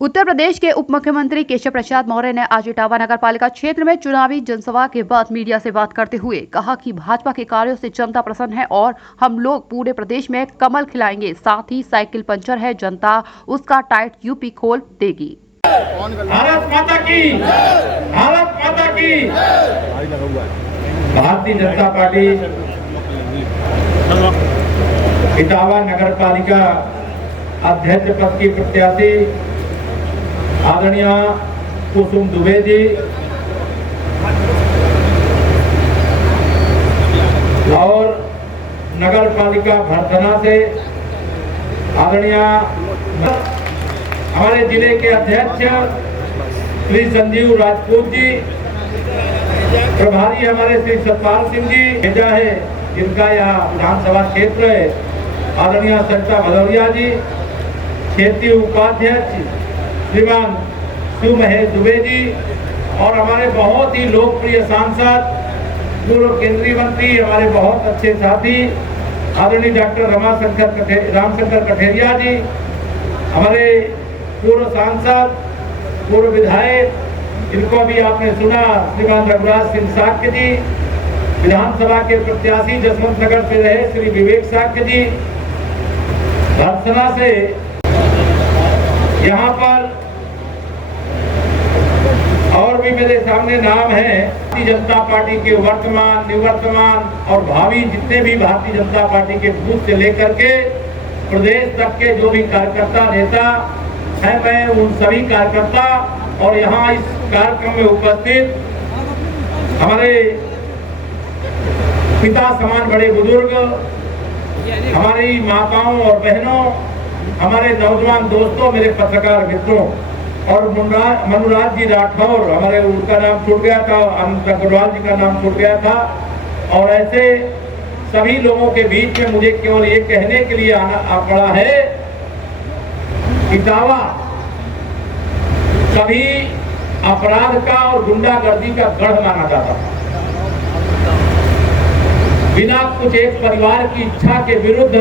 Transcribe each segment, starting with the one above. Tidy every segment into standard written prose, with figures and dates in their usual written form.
उत्तर प्रदेश के उप मुख्यमंत्री केशव प्रसाद मौर्य ने आज इटावा नगर पालिका क्षेत्र में चुनावी जनसभा के बाद मीडिया से बात करते हुए कहा कि भाजपा के कार्यों से जनता प्रसन्न है और हम लोग पूरे प्रदेश में कमल खिलाएंगे। साथ ही साइकिल पंचर है, जनता उसका टाइट यूपी खोल देगी। भारत माता की, भारत माता की। भारतीय जनता पार्टी इटावा नगर पालिका अध्यक्ष पद की प्रत्याशी आदरणीय कुसुम दुबे जी और नगर पालिका भरथना से आदरणीय हमारे जिले के अध्यक्ष श्री संजीव राजपूत जी, प्रभारी हमारे श्री सतपाल सिंह जी भेजा है, जिनका यह विधानसभा क्षेत्र है, आदरणीय सरिता भदौरिया जी, क्षेत्रीय उपाध्यक्ष श्रीमान शिव महेश दुबे जी और हमारे बहुत ही लोकप्रिय सांसद पूर्व केंद्रीय मंत्री, हमारे बहुत अच्छे साथी आदरणीय डॉक्टर रामशंकर कठेरिया जी, हमारे पूर्व सांसद पूर्व विधायक जिनको भी आपने सुना श्रीमान रघुराज सिंह साक्य जी, विधानसभा के प्रत्याशी जसवंत नगर से रहे श्री विवेक साक्य जी, भरथना से यहाँ पर और भी मेरे सामने नाम है। भारतीय जनता पार्टी के वर्तमान, निवर्तमान और भावी जितने भी भारतीय जनता पार्टी के बूथ से लेकर के प्रदेश तक के जो भी कार्यकर्ता नेता है, मैं उन सभी कार्यकर्ता और यहाँ इस कार्यक्रम में उपस्थित हमारे पिता समान बड़े बुजुर्ग, हमारी माताओं और बहनों, हमारे नौजवान दोस्तों, मेरे पत्रकार मित्रों और मनुराज जी राठौर, हमारे उनका नाम छूट गया था, अनंत अग्रवाल जी का नाम छूट गया था, और ऐसे सभी लोगों के बीच में मुझे केवल ये कहने के लिए आना पड़ा है, इटावा कभी अपराध का और गुंडागर्दी का गढ़ माना जाता था। बिना कुछ एक परिवार की इच्छा के विरुद्ध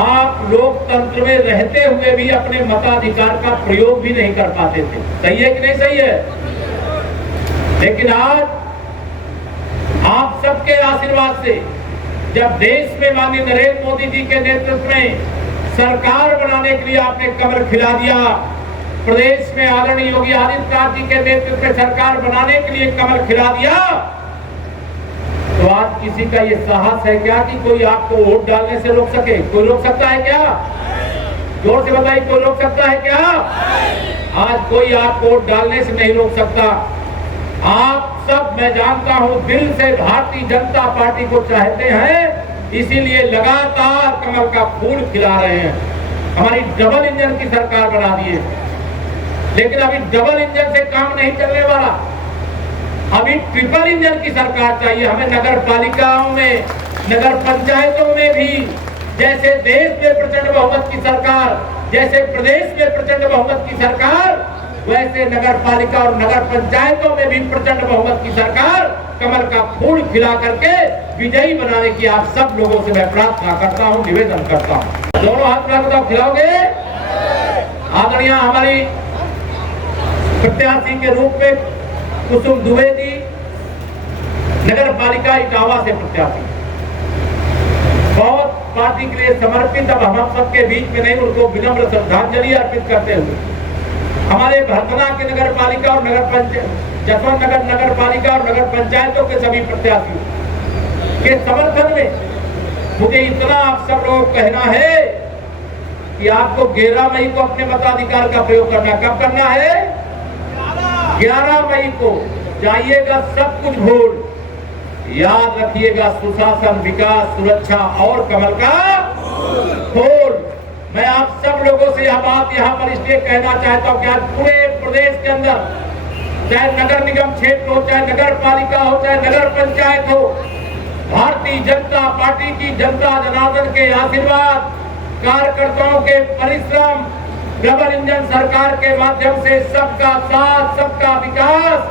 आप लोकतंत्र में रहते हुए भी अपने मताधिकार का प्रयोग भी नहीं कर पाते थे। सही है कि नहीं सही है? लेकिन आज आप सबके आशीर्वाद से जब देश में माननीय नरेंद्र मोदी जी के नेतृत्व में सरकार बनाने के लिए आपने कमर खिला दिया, प्रदेश में आदरणीय योगी आदित्यनाथ जी के नेतृत्व में सरकार बनाने के लिए कमर खिला दिया, तो आज किसी का ये साहस है क्या कि कोई आपको वोट डालने से रोक सके? कोई रोक सकता है क्या? जोर से बताइए, कोई रोक सकता है क्या? आज कोई आपको वोट डालने से नहीं रोक सकता। आप सब, मैं जानता हूं, दिल से भारतीय जनता पार्टी को चाहते हैं, इसीलिए लगातार कमल का फूल खिला रहे हैं। हमारी डबल इंजन की सरकार बना दी है, लेकिन अभी डबल इंजन से काम नहीं चलने वाला, अभी ट्रिपल इंजन की सरकार चाहिए हमें। नगर पालिकाओं में, नगर पंचायतों में भी जैसे देश में प्रचंड बहुमत की सरकार, जैसे प्रदेश में प्रचंड बहुमत की सरकार, वैसे नगर पालिका और नगर पंचायतों में भी प्रचंड बहुमत की सरकार कमल का फूल खिला करके विजयी बनाने की आप सब लोगों से मैं प्रार्थना करता हूं, निवेदन करता हूं। दोनों हाथ मिलाकर खिलाओगे? आदरणीय हमारी प्रत्याशी के रूप में कुसुम दुबे जी, नगर पालिका इटावा से प्रत्याशी, बहुत पार्टी के लिए समर्पित। अब हम सबके बीच में नहीं, उनको विनम्र श्रद्धांजलि अर्पित करते हुए हमारे भरथना के नगर पालिका और नगर पंचायत, जसवंत नगर नगर पालिका और नगर पंचायतों के सभी प्रत्याशियों के समर्थन में मुझे इतना आप सब लोगों को कहना है कि आपको 11 मई को अपने मताधिकार का प्रयोग करना। कब करना है? 11 मई को। जाइएगा सब कुछ भूल, याद रखिएगा सुशासन, विकास, सुरक्षा और कमल का फूल। मैं आप सब लोगों से यह बात यहाँ पर इसलिए कहना चाहता हूँ कि आज पूरे प्रदेश के अंदर, चाहे नगर निगम क्षेत्र हो, चाहे नगर पालिका हो, चाहे नगर पंचायत हो, भारतीय जनता पार्टी की जनता जनार्दन के आशीर्वाद, कार्यकर्ताओं के परिश्रम, डबल इंजन सरकार के माध्यम से सबका साथ, सबका विकास,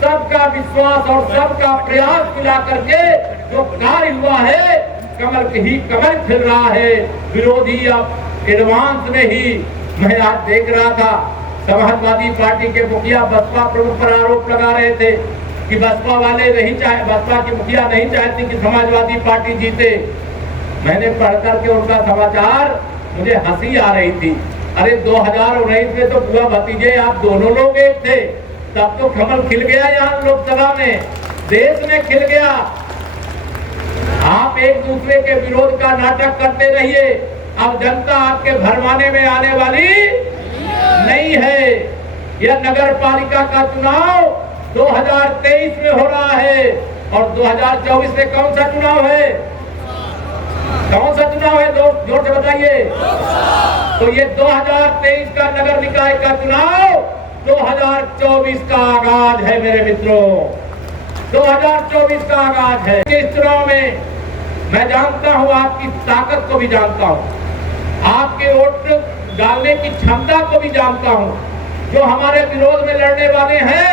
सबका विश्वास और सबका प्रयास मिला करके जो कार्य हुआ है, कमल ही कमल खिल रहा है। विरोधी अब एडवांस में ही मैं आज देख रहा था समाजवादी पार्टी के मुखिया बसपा प्रमुख पर आरोप लगा रहे थे कि बसपा वाले नहीं चाहे, बसपा की मुखिया नहीं चाहती कि समाजवादी पार्टी जीते। मैंने पढ़ करके उनका समाचार, मुझे हंसी आ रही थी। अरे 2019 में तो बुआ भतीजे आप दोनों लोग एक थे, तब तो कमल खिल गया यहाँ लोकसभा में, देश में खिल गया। आप एक दूसरे के विरोध का नाटक करते रहिए, अब जनता आपके भरमाने में आने वाली नहीं है। यह नगर पालिका का चुनाव 2023 में हो रहा है और 2024 में कौन सा चुनाव है? कौन सा चुनाव है? जोर से बताइए। तो ये 2023 का नगर निकाय का चुनाव 2024 का आगाज है मेरे मित्रों, 2024 का आगाज है। इस चुनाव में मैं जानता हूं, आपकी ताकत को भी जानता हूं, आपके वोट डालने की क्षमता को भी जानता हूं। जो हमारे विरोध में लड़ने वाले हैं,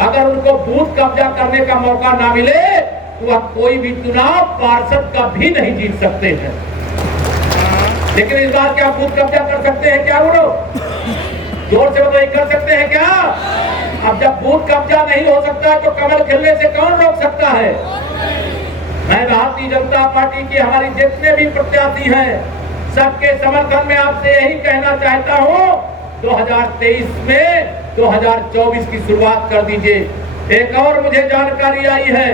अगर उनको बूथ कब्जा करने का मौका ना मिले तो वह कोई भी चुनाव पार्षद का भी नहीं जीत सकते हैं। लेकिन इस बार क्या बूथ कब्जा कर सकते हैं क्या? बोलो, जोर से बताइए, कर सकते हैं क्या? अब जब बूथ कब्जा नहीं हो सकता तो कमल खिलने से कौन रोक सकता है? मैं भारतीय जनता पार्टी की हमारी जितने भी प्रत्याशी हैं, सबके समर्थन में आपसे यही कहना चाहता हूं, 2023 में 2024 की शुरुआत कर दीजिए। एक और मुझे जानकारी आई है,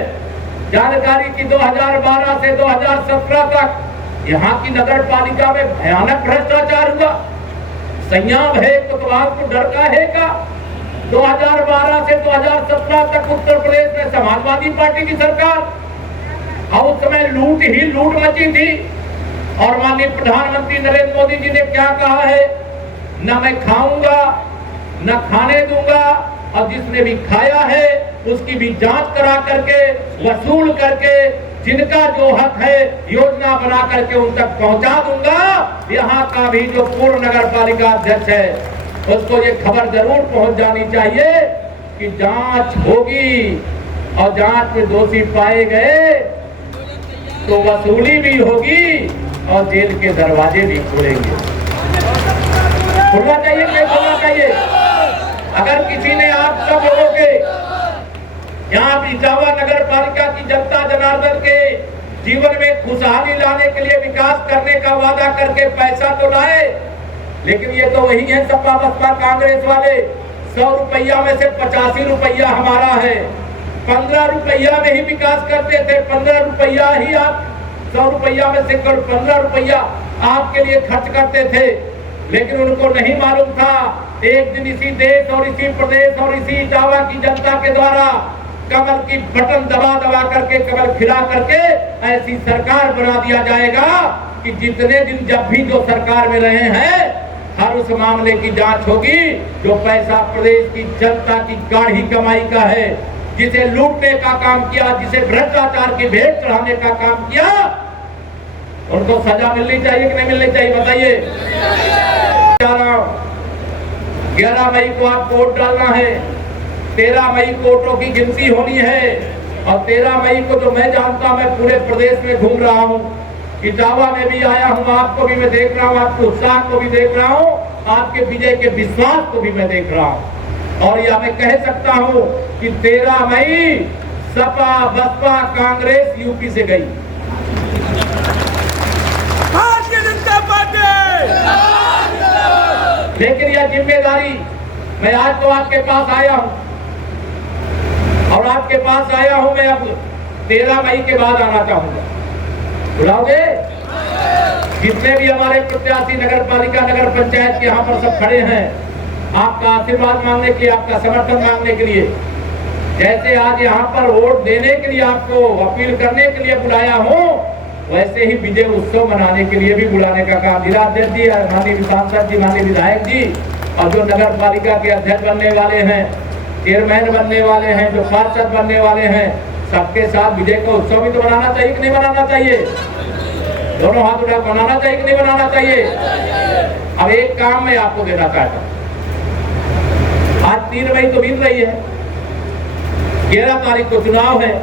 जानकारी की 2012 से 2017 तक यहाँ की नगर पालिका में भयानक भ्रष्टाचार हुआ। संयम है कोतवाल को डर का है का? 2012 से 2017 तक उत्तर प्रदेश में समाजवादी पार्टी की सरकार, और उस समय लूट ही लूट मची थी। और माननीय प्रधानमंत्री नरेंद्र मोदी जी ने क्या कहा है? न मैं खाऊंगा न खाने दूंगा, और जिसने भी खाया है उसकी भी जांच करा करके, वसूल करके, जिनका जो हक है योजना बना करके उन तक पहुंचा दूंगा। यहाँ का भी जो पूर्व नगर पालिका अध्यक्ष है उसको ये खबर जरूर पहुंच जानी चाहिए कि जांच होगी और जांच में दोषी पाए गए तो वसूली भी होगी और जेल के दरवाजे भी खुलेंगे। खुलना चाहिए कि नहीं खुलना चाहिए? अगर किसी ने आप सब लोगों के यहाँ इटावा नगर पालिका की जनता जनार्दन के जीवन में खुशहाली लाने के लिए, विकास करने का वादा करके पैसा तो लाए, लेकिन ये तो वही है सपा बसपा कांग्रेस वाले, 100 रुपया में से 85 रुपया हमारा है। 15 रुपया में ही विकास करते थे, 15 रुपया ही आप 100 रुपया में से 15 रुपया आपके लिए खर्च करते थे। लेकिन उनको नहीं मालूम था, एक दिन इसी देश और इसी प्रदेश और इसी इटावा की जनता के द्वारा कमल की बटन दबा दबा करके, कमल खिला करके ऐसी सरकार बना दिया जाएगा कि जितने दिन जब भी जो सरकार में रहे हैं, हर उस मामले की जांच होगी जो पैसा प्रदेश की जनता की गाढ़ी कमाई का है, जिसे लूटने का काम किया, जिसे भ्रष्टाचार की भेंट चढ़ाने का काम किया, उनको सजा मिलनी चाहिए कि नहीं मिलनी चाहिए? बताइए। 11 मई को आप वोट डालना है, 13 मई को वोटों की गिनती होनी है, और 13 मई को जो मैं जानता, मैं पूरे प्रदेश में घूम रहा हूँ, इटावा में भी आया हूँ, आपको भी मैं देख रहा हूँ, आपके उत्साह को भी देख रहा हूँ, आपके विजय के विश्वास को भी मैं देख रहा हूँ। और यह मैं कह सकता हूँ कि 13 मई सपा बसपा कांग्रेस यूपी से गई। लेकिन यह जिम्मेदारी, मैं आज तो आपके पास आया हूं, और आपके पास आया हूं मैं अब 13 मई के बाद आना चाहूंगा। बुलाओगे? जितने भी हमारे प्रत्याशी नगर पालिका नगर पंचायत के यहाँ पर सब खड़े हैं, आपका आशीर्वाद मांगने के लिए, आपका समर्थन मांगने के लिए। जैसे आज यहाँ पर वोट देने के लिए आपको अपील करने के लिए बुलाया हूँ, वैसे ही विजय उत्सव मनाने के लिए भी बुलाने का काम जिलाध्यक्ष जी, माननीय सांसद जी, माननीय विधायक जी, और जो नगर पालिका के अध्यक्ष बनने वाले हैं, चेयरमैन बनने वाले हैं, जो पार्षद बनने वाले हैं, सबके साथ विजय का उत्सव भी तो मनाना चाहिए कि नहीं मनाना चाहिए? दोनों हाथ उठा बनाना चाहिए कि नहीं बनाना चाहिए? अब एक काम मैं आपको देना चाहता हूँ। आज 3 मई तो बीत रही है, 11 तारीख को चुनाव है,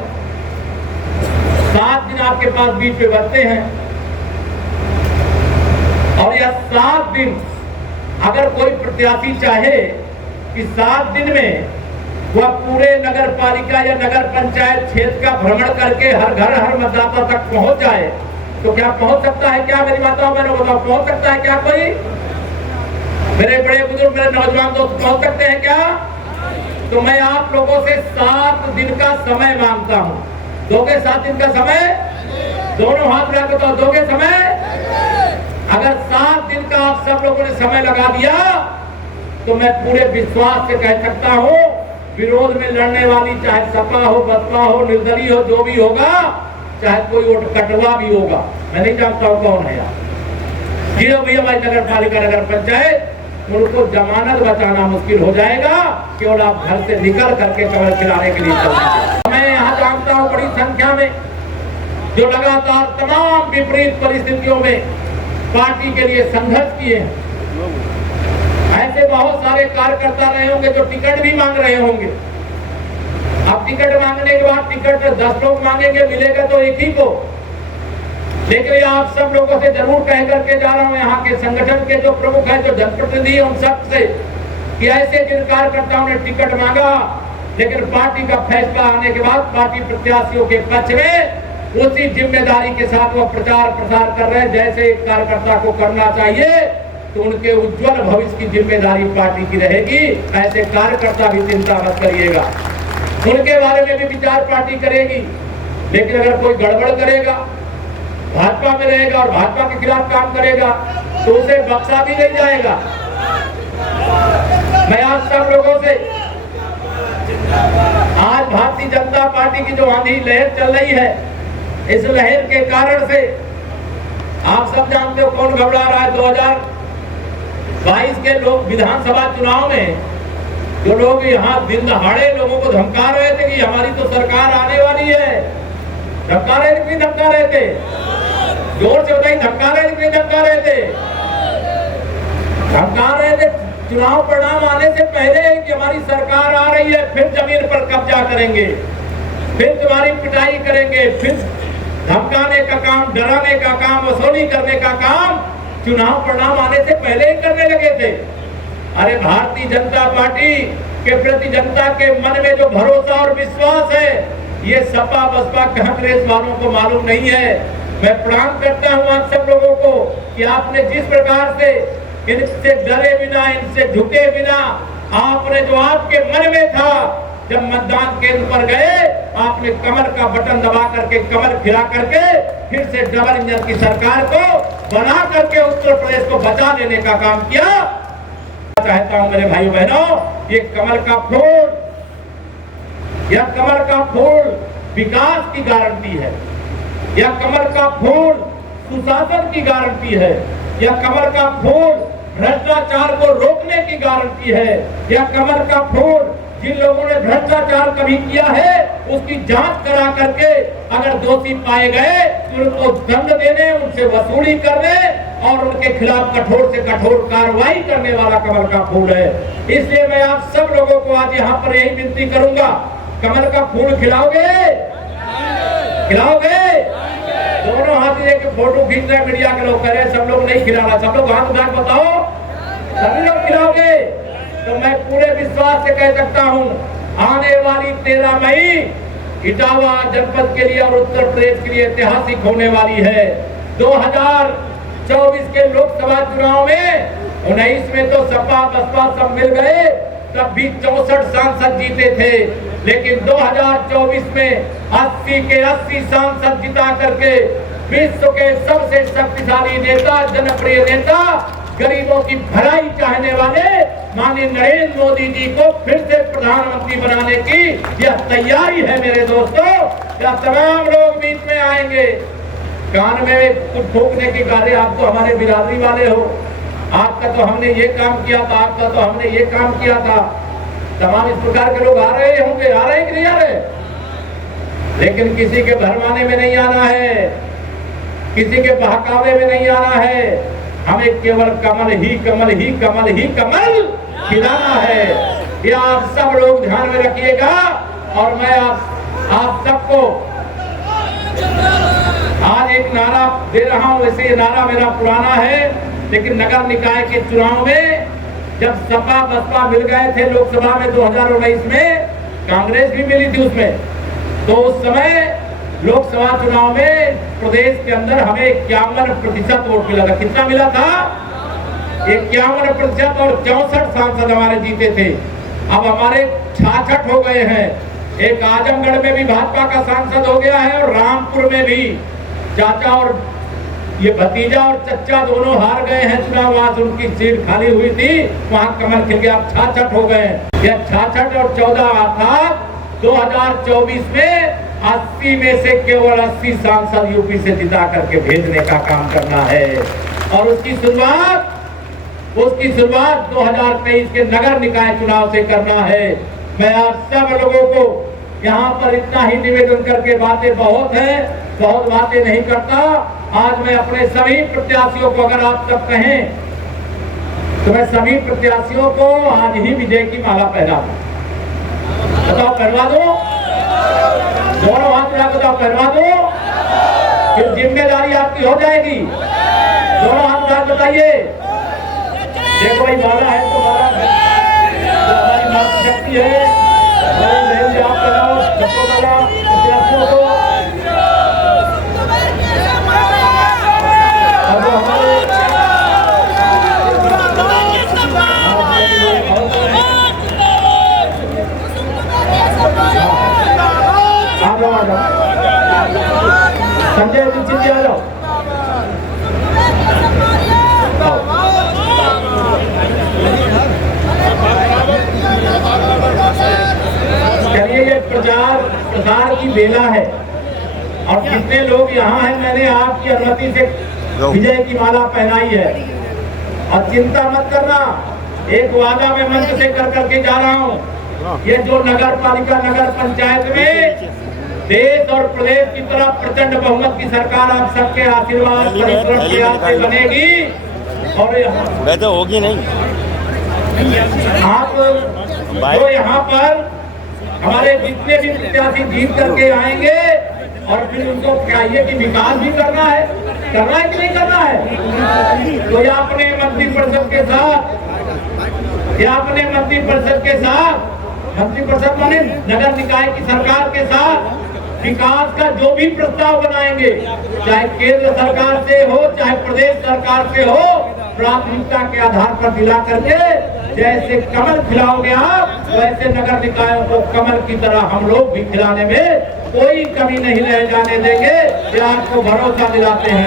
7 दिन आपके पास बीच में बचते हैं, और यह 7 दिन अगर कोई प्रत्याशी चाहे कि 7 दिन में वह पूरे नगर पालिका या नगर पंचायत क्षेत्र का भ्रमण करके हर घर हर मतदाता तक पहुंच जाए, तो क्या पहुंच सकता है? क्या मेरी माताओं बहनों बताओ, पहुंच सकता है क्या कोई? मेरे बड़े बुजुर्ग, मेरे नौजवान दोस्त पहुंच सकते हैं क्या? तो मैं आप लोगों से 7 दिन का समय मांगता हूं। दोगे 7 दिन का समय? दोनों हाथ मिला के तो दोगे समय? अगर 7 दिन का आप सब लोगों ने समय लगा दिया तो मैं पूरे विश्वास से कह सकता हूं, विरोध में लड़ने वाली चाहे सपा हो, बसपा हो, निर्दलीय हो, जो भी होगा, चाहे कोई वोट कटवा भी होगा, मैं नहीं जानता हूं कौन है यार, जियो भी हमारी नगर पालिका नगर पंचायत, उनको जमानत बचाना मुश्किल हो जाएगा। केवल आप घर से निकल करके कमल खिलाने के लिए चल। मैं यहाँ जानता हूँ बड़ी संख्या में जो लगातार तमाम विपरीत परिस्थितियों में पार्टी के लिए संघर्ष किए हैं, ऐसे बहुत सारे कार्यकर्ता रहे होंगे जो टिकट भी मांग रहे होंगे। अब टिकट मांगने के बाद टिकट 10 लोग मांगेंगे, मिलेगा तो एक ही को। लेकिन आप सब लोगों से जरूर कह करके जा रहा हूं, यहाँ के संगठन के जो प्रमुख है, जो जनप्रतिनिधि, उन सब से कि ऐसे जिन कार्यकर्ताओं ने टिकट मांगा लेकिन पार्टी का फैसला आने के बाद पार्टी प्रत्याशियों के पक्ष में उसी जिम्मेदारी के साथ वो प्रचार प्रसार कर रहे हैं जैसे एक कार्यकर्ता को करना चाहिए, तो उनके उज्जवल भविष्य की जिम्मेदारी पार्टी की रहेगी। ऐसे कार्यकर्ता भी चिंता मत करिएगा, उनके बारे में भी विचार पार्टी करेगी। लेकिन अगर कोई गड़बड़ करेगा, भाजपा में रहेगा और भाजपा के खिलाफ काम करेगा, तो उसे बख्शा भी नहीं जाएगा। मैं आप सब लोगों से आज भारतीय जनता पार्टी की जो आंधी लहर चल रही है, इस लहर के कारण से आप सब जानते हो कौन घबरा रहा है। 2022 के लोग विधानसभा चुनाव में जो लोग यहाँ दिन दहाड़े लोगों को धमका रहे थे कि हमारी तो सरकार आने वाली है, धमका रहे थे, धमका रहे थे, जोर से बताइए, धमका रहे थे, धमका रहे थे, धमका रहे थे चुनाव परिणाम आने से पहले कि हमारी सरकार आ रही है, फिर जमीन पर कब्जा करेंगे, फिर तुम्हारी पिटाई करेंगे, फिर धमकाने का काम, डराने का काम, वसूली करने का काम चुनाव परिणाम आने से पहले ही करने लगे थे। अरे भारतीय जनता पार्टी के प्रति जनता के मन में जो भरोसा और विश्वास है, ये सपा बसपा कांग्रेस वालों को मालूम नहीं है। मैं प्रणाम करता हूं आप सब लोगों को कि आपने जिस प्रकार से इनसे डरे बिना, इनसे झुके बिना, आपने जो आपके मन में था, जब मतदान केंद्र पर गए, आपने कमर का बटन दबा करके, कमर फिरा करके फिर से डबल इंजन की सरकार को बना करके उत्तर प्रदेश को बचा लेने का काम किया। चाहता हूं मेरे भाइयों बहनों, ये कमल का फूल, यह कमल का फूल विकास की गारंटी है, यह कमल का फूल सुशासन की गारंटी है, यह कमल का फूल भ्रष्टाचार को रोकने की गारंटी है, यह कमल का फूल जिन लोगों ने भ्रष्टाचार कभी किया है उसकी जांच करा करके अगर दोषी पाए गए तो उनको दंड देने, उनसे वसूली करने और उनके खिलाफ कठोर से कठोर कार्रवाई करने वाला कमल का फूल है। इसलिए मैं आप सब लोगों को आज यहाँ पर यही विनती करूंगा, कमल का फूल खिलाओगे? खिलाओगे? दोनों हाथ लेके फोटो खींच रहे मीडिया के लोग, कह रहे सब लोग नहीं खिलाना, सब लोग हाथ उठा बताओ, सभी लोग खिलाओगे? तो मैं पूरे विश्वास से कह सकता हूं, आने वाली 13 मई इटावा जनपद के लिए और उत्तर प्रदेश के लिए ऐतिहासिक होने वाली है। 2024 के लोकसभा चुनाव में 19 में तो सपा बसपा सब मिल गए, तब भी 64 सांसद जीते थे, लेकिन 2024 में 80 के 80 सांसद जिता करके विश्व के सबसे शक्तिशाली नेता, जनप्रिय नेता, गरीबों की भलाई चाहने वाले माननीय नरेंद्र मोदी जी को फिर से प्रधानमंत्री बनाने की यह तैयारी है मेरे दोस्तों। यह तमाम लोग बीच में आएंगे, कान में कुछ फूकने की गाली, आप तो हमारे बिरादरी वाले हो, आपका तो हमने ये काम किया था, आपका तो हमने ये काम किया था, तमाम इस प्रकार के लोग आ रहे होंगे, आ रहे कि नहीं आ रहे? लेकिन किसी के भरमाने में नहीं आना है, किसी के बहकावे में नहीं आना है, हमें केवल कमल ही कमल ही कमल ही कमल खिलाना है। ये आप सब लोग ध्यान में रखिएगा। और मैं आप सबको आज एक नारा दे रहा हूं, वैसे ये नारा मेरा पुराना है, लेकिन नगर निकाय के चुनाव में जब सपा बसपा मिल गए थे लोकसभा में 2019 में, कांग्रेस भी मिली थी उसमें, तो उस समय लोकसभा चुनाव में प्रदेश के अंदर हमें 51% वोट मिला था। कितना मिला था? 51% और 64 सांसद हमारे जीते थे। अब हमारे 66 हो गए हैं। एक आजमगढ़ में भी भाजपा का सांसद हो गया है और रामपुर में भी चाचा और ये भतीजा और चच्चा दोनों हार गए हैं चुनाव। आज उनकी सीट खाली हुई थी, वहां कमल खिल गया। अब 66 हो गए। यह 66 और 14 अर्थात 2024 में 80 में से केवल 80 सांसद यूपी से जिता करके भेजने का काम करना है। और उसकी शुरुआत 2023 के नगर निकाय चुनाव से करना है। मैं आप सब लोगों को यहाँ पर इतना ही निवेदन करके, बातें बहुत है, बहुत बातें नहीं करता। आज मैं अपने सभी प्रत्याशियों को, अगर आप सब कहें तो मैं सभी प्रत्याशियों को आज ही विजय की माला पहना दूं। बताओ पहनवा दो? दोनों हाथ मिला बताओ पहनवा दो? फिर जिम्मेदारी आपकी हो जाएगी। दोनों हाथ मिला बताइए। देखो भाई, माला है तो माला हमारी मातृशक्ति है। आप लगाओ सबको माला प्रत्याशियों को। संजय दीक्षित जी आ जाओ। चलिए, ये प्रचार की बेला है और कितने लोग यहाँ हैं, मैंने आपकी अनुमति से विजय की माला पहनाई है। और चिंता मत करना, एक वादा मैं मंच से कर करके जा रहा हूँ। ये जो नगर पालिका नगर पंचायत में देश और प्रदेश की तरह प्रचंड बहुमत की सरकार आप सबके आशीर्वाद परिश्रम से बनेगी। और वैसे होगी नहीं, आप तो यहाँ पर हमारे जितने भी प्रत्याशी जीत करके आएंगे और फिर उनको चाहिए कि विकास भी करना है कि नहीं करना है। तो या अपने मंत्रिपरिषद के साथ, मंत्रिपरिषद माने नगर निकाय की सरकार के साथ विकास का जो भी प्रस्ताव बनाएंगे, चाहे केंद्र सरकार से हो चाहे प्रदेश सरकार से हो, प्राथमिकता के आधार पर दिला करके जैसे कमल खिलाओगे आप, वैसे नगर निकायों को कमल की तरह हम लोग भी खिलाने में कोई कमी नहीं रह जाने देंगे। ये आपको भरोसा दिलाते हैं।